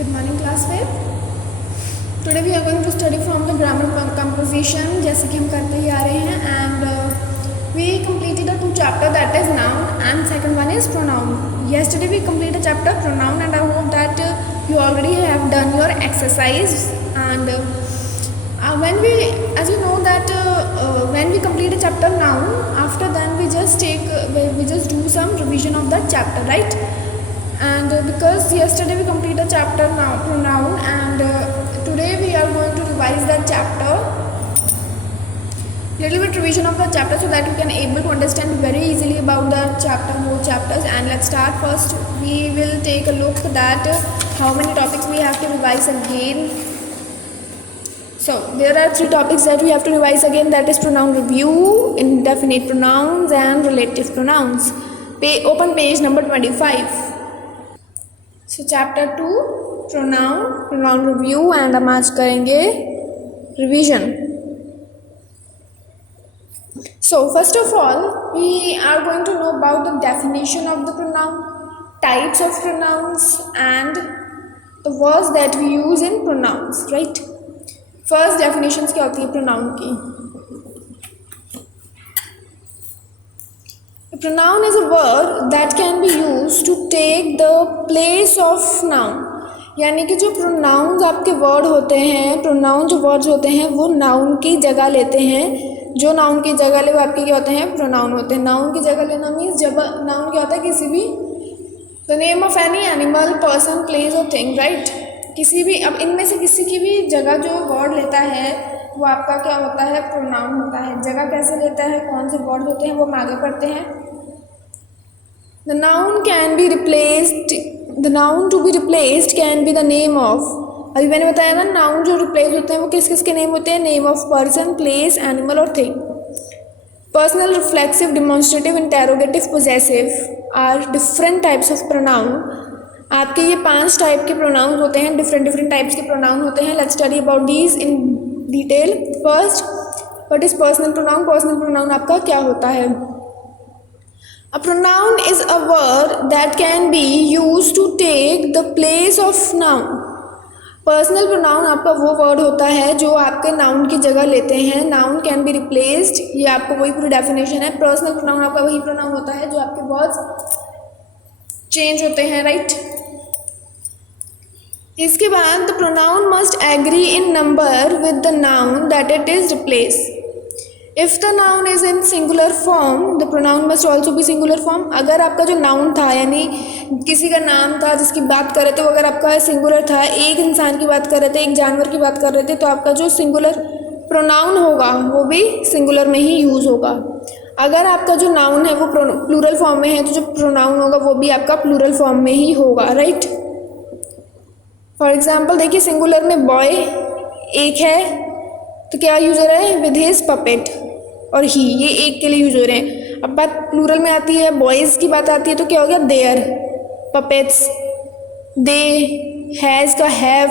Good morning, class 5. Today we are going to study from the grammar composition जैसे कि हम करते ही आ रहे हैं and we completed the two chapter that is noun and second one is pronoun. Yesterday we completed chapter pronoun and I hope that you already have done your exercise and when we as you know that when we complete a chapter noun after then we just do some revision of that chapter, right? And because yesterday we completed a chapter now pronoun and today we are going to revise that chapter, little bit revision of the chapter so that you can able to understand very easily about the chapter, more chapters. And let's start. First we will take a look that how many topics we have to revise again. So there are 3 topics that we have to revise again, that is pronoun review, indefinite pronouns and relative pronouns. Open page number 25. So chapter 2 pronoun review and हम आज करेंगे revision. So first of all we are going to know about the definition of the pronoun, types of pronouns and the words that we use in pronouns, right? First definitions क्या होती है pronoun की. A pronoun is a word that can be used to take the place of noun. यानी कि जो pronouns आपके word होते हैं, pronoun जो words होते हैं वो noun की जगह लेते हैं. जो noun की जगह ले वो आपके क्या होते हैं, pronoun होते हैं. noun की जगह लेना मीन्स जब noun क्या होता है, किसी भी the name of any animal, person, place or thing, right? किसी भी, अब इनमें से किसी की भी जगह जो word लेता है वो आपका क्या होता है, pronoun होता है. जगह कैसे लेता है, कौन से वर्ड होते हैं वो हम आगे पढ़ते हैं. The noun can be replaced, the noun to be replaced can be the name of. अभी मैंने बताया ना noun जो replace होते हैं वो किस किस के name होते हैं, name of person, place, animal और thing. Personal, reflexive, demonstrative, interrogative, possessive are different types of pronoun. आपके ये 5 टाइप के प्रोनाउन होते हैं, डिफरेंट टाइप्स के प्रोनाउन होते हैं. Let's study about these in detail. First, what is personal pronoun. Personal pronoun आपका क्या होता है. A pronoun is a word that can be used to take the place of noun. Personal pronoun आपका वो word होता है जो आपके नाउन की जगह लेते हैं. नाउन कैन बी रिप्लेस्ड, ये आपको वही पूरी डेफिनेशन है. पर्सनल प्रोनाउन आपका वही प्रोनाउन होता है जो आपके वर्ड्स चेंज होते हैं, राइट? इसके बाद the pronoun must agree in number with the noun that it is replace. If the noun is in singular form the pronoun must also be singular form. अगर आपका जो नाउन था यानी किसी का नाम था जिसकी बात कर रहे थे वो अगर आपका सिंगुलर था, एक इंसान की बात कर रहे थे, एक जानवर की बात कर रहे थे, तो आपका जो सिंगुलर प्रोनाउन होगा वो भी सिंगुलर में ही यूज़ होगा. अगर आपका जो नाउन है वो प्लूरल फॉर्म में है तो जो प्रोनाउन होगा वो भी आपका प्लूरल फॉर्म में ही होगा, राइट? फॉर एग्जाम्पल देखिए, सिंगुलर में बॉय एक है तो क्या यूज़ हो रहा है, विद हिज पपेट, और ही, ये एक के लिए यूज़ हो रहे हैं. अब बात प्लूरल में आती है, बॉयज़ की बात आती है तो क्या हो गया, देयर पपेट्स, दे, हैज़ का हैव,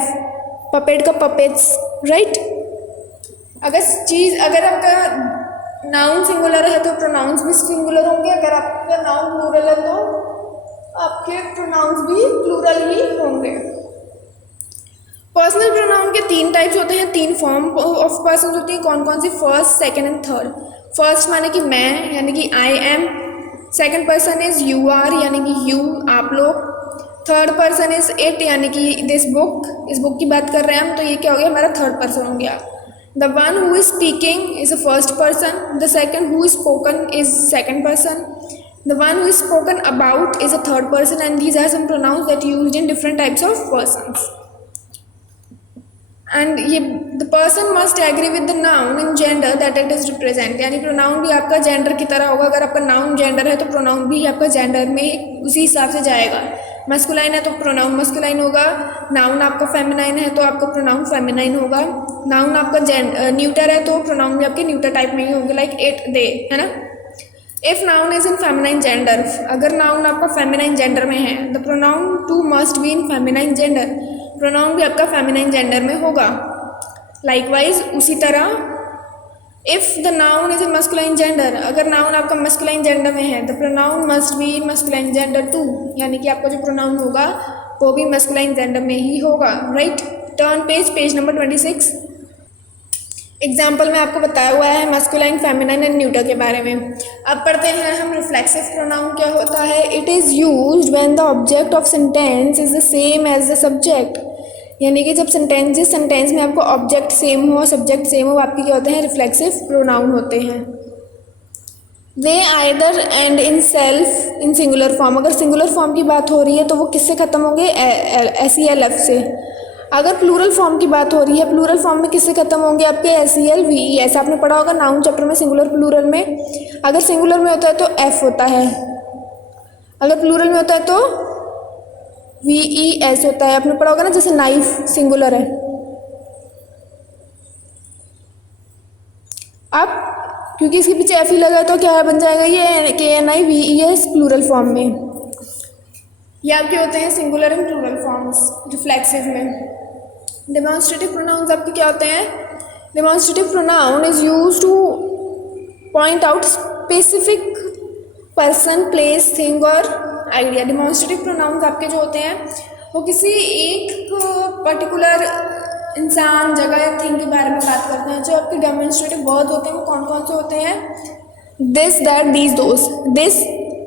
पपेट का पपेट्स, राइट? अगर आपका नाउन सिंगुलर है तो प्रोनाउंस भी सिंगुलर होंगे. अगर आपका नाउन प्लूरल है तो आपके प्रोनाउंस भी प्लूरल ही होंगे. पर्सनल प्रोनाउन के 3 टाइप्स होते हैं, 3 फॉर्म ऑफ पर्सन होती हैं. कौन कौन सी? First, second and third. First माने कि मैं यानी कि I am. Second person is you are यानी कि यू, आप लोग. थर्ड पर्सन इज इट यानी कि दिस बुक, इस बुक की बात कर रहे हैं हम, तो ये क्या हो गया, हमारा थर्ड पर्सन हो गया. The one who is speaking is a first person. The second who is spoken is second person. The one who is spoken about is a third person. And these are some pronouns that used in different types of persons. And ये the person must agree with the noun in gender that it is represent. यानी pronoun भी आपका gender की तरह होगा. अगर आपका noun gender है तो प्रोनाउन भी आपका जेंडर में उसी हिसाब से जाएगा. मस्कुलाइन है तो प्रोनाउन मस्कुलाइन होगा. नाउन आपका फेमिनाइन है तो आपका प्रोनाउन फेमिनाइन होगा. नाउन आपका न्यूटर है तो प्रोनाउन भी आपके न्यूटर टाइप में ही होंगे, लाइक इट, दे, है ना. If noun is in feminine gender, अगर नाउन आपका फेमिनाइन जेंडर में है, the pronoun too must be in feminine gender. Pronoun भी आपका फेमिनाइन जेंडर में होगा. लाइकवाइज उसी तरह if the noun is in masculine gender, अगर नाउन आपका मस्कुलाइन जेंडर में है, the pronoun must be in masculine gender too. यानी कि आपका जो प्रोनाउन होगा वो भी मस्कुलाइन जेंडर में ही होगा, right. Turn page number 26। Example में आपको बताया हुआ है मस्कुलाइन, फेमिनाइन एंड न्यूटर के बारे में। अब पढ़ते हैं हम रिफ्लेक्सिव प्रोनाउन क्या होता है। It is used when the object of sentence is the same as the subject, यानी कि जब जिस सेंटेंस में आपको ऑब्जेक्ट सेम हो, सब्जेक्ट सेम हो, आपके क्या होते हैं, रिफ्लेक्सिव प्रोनाउन होते हैं। They either end in self in singular form, अगर सिंगुलर फॉर्म की बात हो रही है तो वो किससे ख़त्म होंगे, SELF से। अगर प्लूरल फॉर्म की बात हो रही है, प्लूरल फॉर्म में किससे खत्म होंगे, आपके SEL VES। आपने पढ़ा होगा नाउन चैप्टर में सिंगुलर प्लूरल में, अगर सिंगुलर में होता है तो F होता है, अगर प्लूरल में होता है तो VES होता है। आपने पढ़ा होगा ना, जैसे नाइफ सिंगुलर है। अब क्योंकि इसके पीछे F ही लगा है तो क्या बन जाएगा, ये KNI VES प्लूरल फॉर्म में। ये आपके होते हैं singular and plural forms reflexive में। डेमोन्स्ट्रेटिव प्रोनाउंस आपके क्या होते हैं। Demonstrative pronoun is used to point out specific person, place, thing और आइडिया। डेमोन्स्ट्रेटिव प्रोनाउंस आपके जो होते हैं वो किसी एक पर्टिकुलर इंसान, जगह या थिंग के बारे में बात करते हैं। जो आपके डेमोन्स्ट्रेटिव वर्ड होते हैं वो कौन कौन से होते हैं, this, that, these, those. This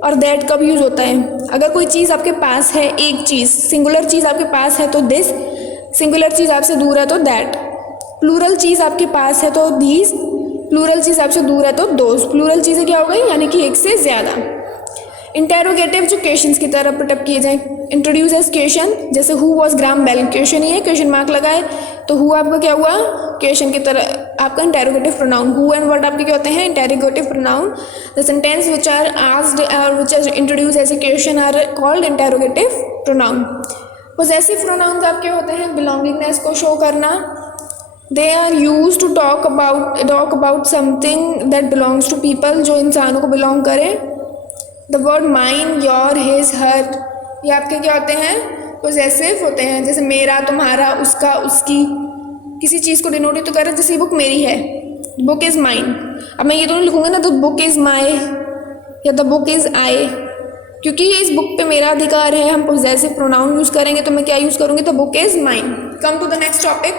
और दैट कब यूज़ होता है, अगर कोई चीज़ आपके पास है, एक चीज़ सिंगुलर चीज़ आपके पास है तो दिस, सिंगुलर चीज़ आपसे दूर है तो दैट। प्लूरल चीज़ आपके पास है तो दीज, प्लूरल चीज़ आपसे दूर है तो दोस। प्लूरल चीज़ें क्या हो गई, यानी कि एक से ज़्यादा। इंटेरोगेटिव जो क्वेश्चंस की तरह पुटअप किए जाएँ, इंट्रोड्यूस एज क्वेश्चन, जैसे who was Graham Bell, question ही है, क्वेश्चन मार्क लगाए तो हु आपका क्या हुआ, क्वेश्चन की तरह आपका interrogative pronoun. Who and what आपके क्या होते हैं, interrogative pronoun. The sentence which are asked और which are introduce as a question are called interrogative pronoun. Possessive pronouns आपके होते हैं बिलोंगिंगनेस को शो करना। They are use to talk about something that belongs to people, जो इंसानों को belong करे। The word mine, your, his, her, ये आपके क्या होते हैं, पोजेसिव होते हैं। जैसे मेरा, तुम्हारा, उसका, उसकी, किसी चीज़ को डिनोट तो कर रहे, जैसे बुक मेरी है, बुक इज़ माइन। अब मैं ये दोनों लिखूंगा ना, तो बुक इज़ माई या द बुक इज़ आई, क्योंकि इस बुक पे मेरा अधिकार है। हम पोजेसिव प्रोनाउन यूज़ करेंगे तो मैं क्या यूज़ करूँगी, the book is mine. Come to the next topic,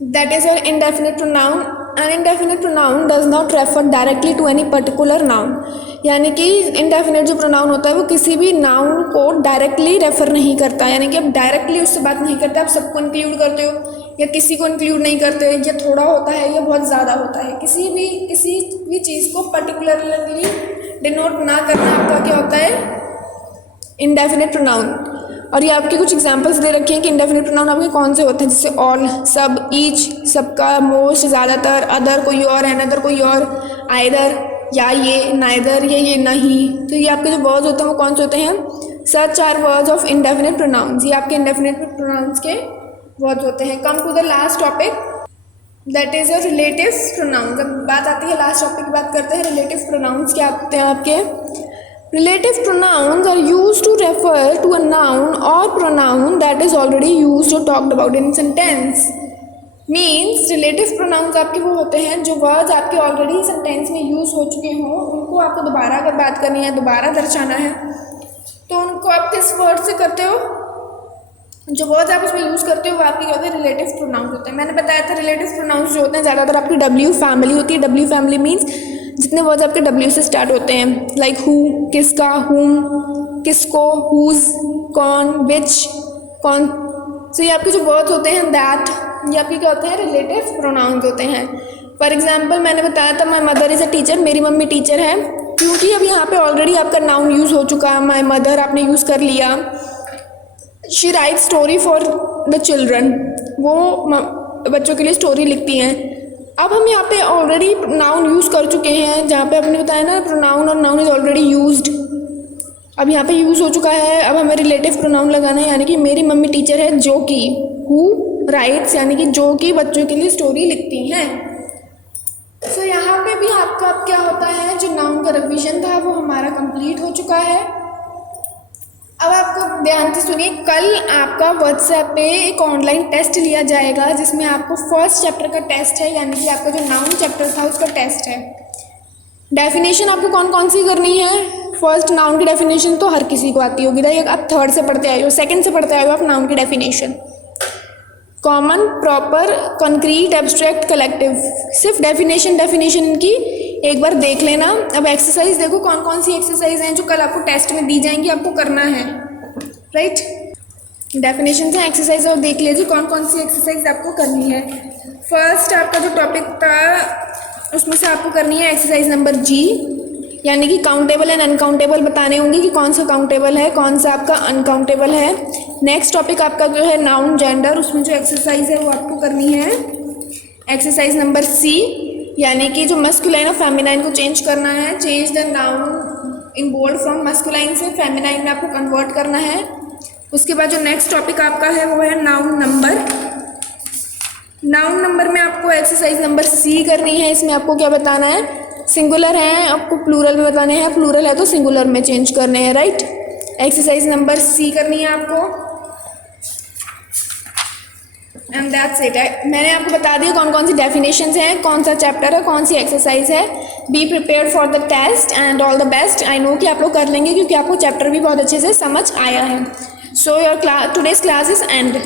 that is your indefinite pronoun. An indefinite pronoun does not refer directly to any particular noun, यानी कि इंडेफिनिट जो प्रोनाउन होता है वो किसी भी नाउन को डायरेक्टली रेफर नहीं करता, यानी कि आप डायरेक्टली उससे बात नहीं करते, आप सबको इंक्लूड करते हो या किसी को इंक्लूड नहीं करते, या थोड़ा होता है या बहुत ज़्यादा होता है। किसी भी चीज़ को पर्टिकुलरली डिनोट ना करना आपका क्या होता है, इंडेफिनिट प्रोनाउन। और ये आपके कुछ एग्जांपल्स दे रखे हैं कि इंडेफिनिट प्रोनाउन आपके कौन से होते हैं, जैसे ऑल, सब, ईच, सबका, मोस्ट, ज़्यादातर, अदर कोई और, अनदर कोई और, आइदर या ये, नाइदर ये नहीं। तो ये आपके जो वर्ड्स होते हैं वो कौन से होते हैं, such are words of indefinite pronouns. ये आपके इंडेफिनिट प्रोनाउंस के वर्ड्स होते हैं। Come to the last topic, that is a relative pronouns. अब बात आती है लास्ट टॉपिक की, बात करते हैं रिलेटिव प्रोनाउंस क्या होते हैं आपके। Relative pronouns are used to refer to a noun or pronoun that is already used or talked about in sentence. Means relative pronouns आपके वो होते हैं जो words आपके already sentence में use हो चुके हों, उनको आपको दोबारा अगर बात करनी है, दोबारा दर्शाना है, तो उनको आप किस word से करते हो, जो वर्ड्स आप उसमें यूज़ करते हो वो आपके क्या होते हैं, रिलेटिव प्रोनाउंस होते हैं। मैंने बताया था रिलेटिव प्रोनाउंस जो होते हैं ज़्यादातर आपकी W फैमिली होती है। W फैमिली मीन्स जितने वर्ड्स आपके W से स्टार्ट होते हैं, लाइक हु, किसका, हुम, किसको, हुज, कौन, विच, कौन। सो ये आपके जो वर्ड्स होते हैं दैट, ये आपके क्या होते हैं, रिलेटिव प्रोनाउंस होते हैं। फॉर एग्जाम्पल मैंने बताया था my mother is a teacher, मेरी मम्मी टीचर है, क्योंकि अब यहाँ पे ऑलरेडी आपका नाउन यूज़ हो चुका है, माई मदर आपने यूज़ कर लिया। She write story for the children, वो बच्चों के लिए स्टोरी लिखती हैं। अब हम यहाँ पे ऑलरेडी नाउन यूज़ कर चुके हैं, जहाँ पे आपने बताया ना प्रोनाउन और नाउन इज़ ऑलरेडी यूज्ड, अब यहाँ पे यूज़ हो चुका है। अब हमें रिलेटिव प्रोनाउन लगाना है, यानी कि मेरी मम्मी टीचर है जो कि, हु राइट्स, यानी कि जो कि बच्चों के लिए स्टोरी लिखती हैं। सो यहाँ पे भी आपका अब क्या होता है, जो नाउन का रिवीजन था वो हमारा कंप्लीट हो चुका है। अब आपको ध्यान से सुनिए, कल आपका व्हाट्सएप पे एक ऑनलाइन टेस्ट लिया जाएगा जिसमें आपको फर्स्ट चैप्टर का टेस्ट है, यानी कि आपका जो नाउन चैप्टर था उसका टेस्ट है। डेफिनेशन आपको कौन कौन सी करनी है, फर्स्ट नाउन की डेफिनेशन तो हर किसी को आती होगी, लाइक आप थर्ड से पढ़ते आए हो, सेकंड से पढ़ते आए हो आप नाउन की definition. Common, proper, concrete, abstract, collective, सिर्फ डेफिनेशन की एक बार देख लेना। अब एक्सरसाइज देखो कौन कौन सी एक्सरसाइज हैं जो कल आपको टेस्ट में दी जाएंगी, आपको करना है, राइट। डेफिनेशन से एक्सरसाइज और देख लीजिए कौन कौन सी एक्सरसाइज आपको करनी है। फर्स्ट आपका जो टॉपिक था उसमें से आपको करनी है एक्सरसाइज नंबर जी, यानी कि काउंटेबल एंड अनकाउंटेबल बताने होंगे कि कौन सा काउंटेबल है कौन सा आपका अनकाउंटेबल है। नेक्स्ट टॉपिक आपका जो है नाउन जेंडर, उसमें जो एक्सरसाइज है वो आपको करनी है एक्सरसाइज नंबर सी, यानी कि जो मस्कुलाइन और फेमिनाइन को चेंज करना है। Change the noun in bold from masculine से फेमिनाइन में आपको कन्वर्ट करना है। उसके बाद जो नेक्स्ट टॉपिक आपका है वो है नाउन नंबर। नाउन नंबर में आपको एक्सरसाइज नंबर सी करनी है। इसमें आपको क्या बताना है, सिंगुलर है आपको प्लूरल में बताने हैं, प्लूरल है तो सिंगुलर में चेंज करने हैं, राइट। एक्सरसाइज नंबर सी करनी है आपको एंड दैट्स इट। मैंने आपको बता दिया कौन कौन सी डेफिनेशंस हैं, कौन सा चैप्टर है, कौन सी एक्सरसाइज है। Be prepared for the test and all the best. I know कि आप लोग कर लेंगे क्योंकि आपको चैप्टर भी बहुत अच्छे से समझ आया है। So your today's class is and.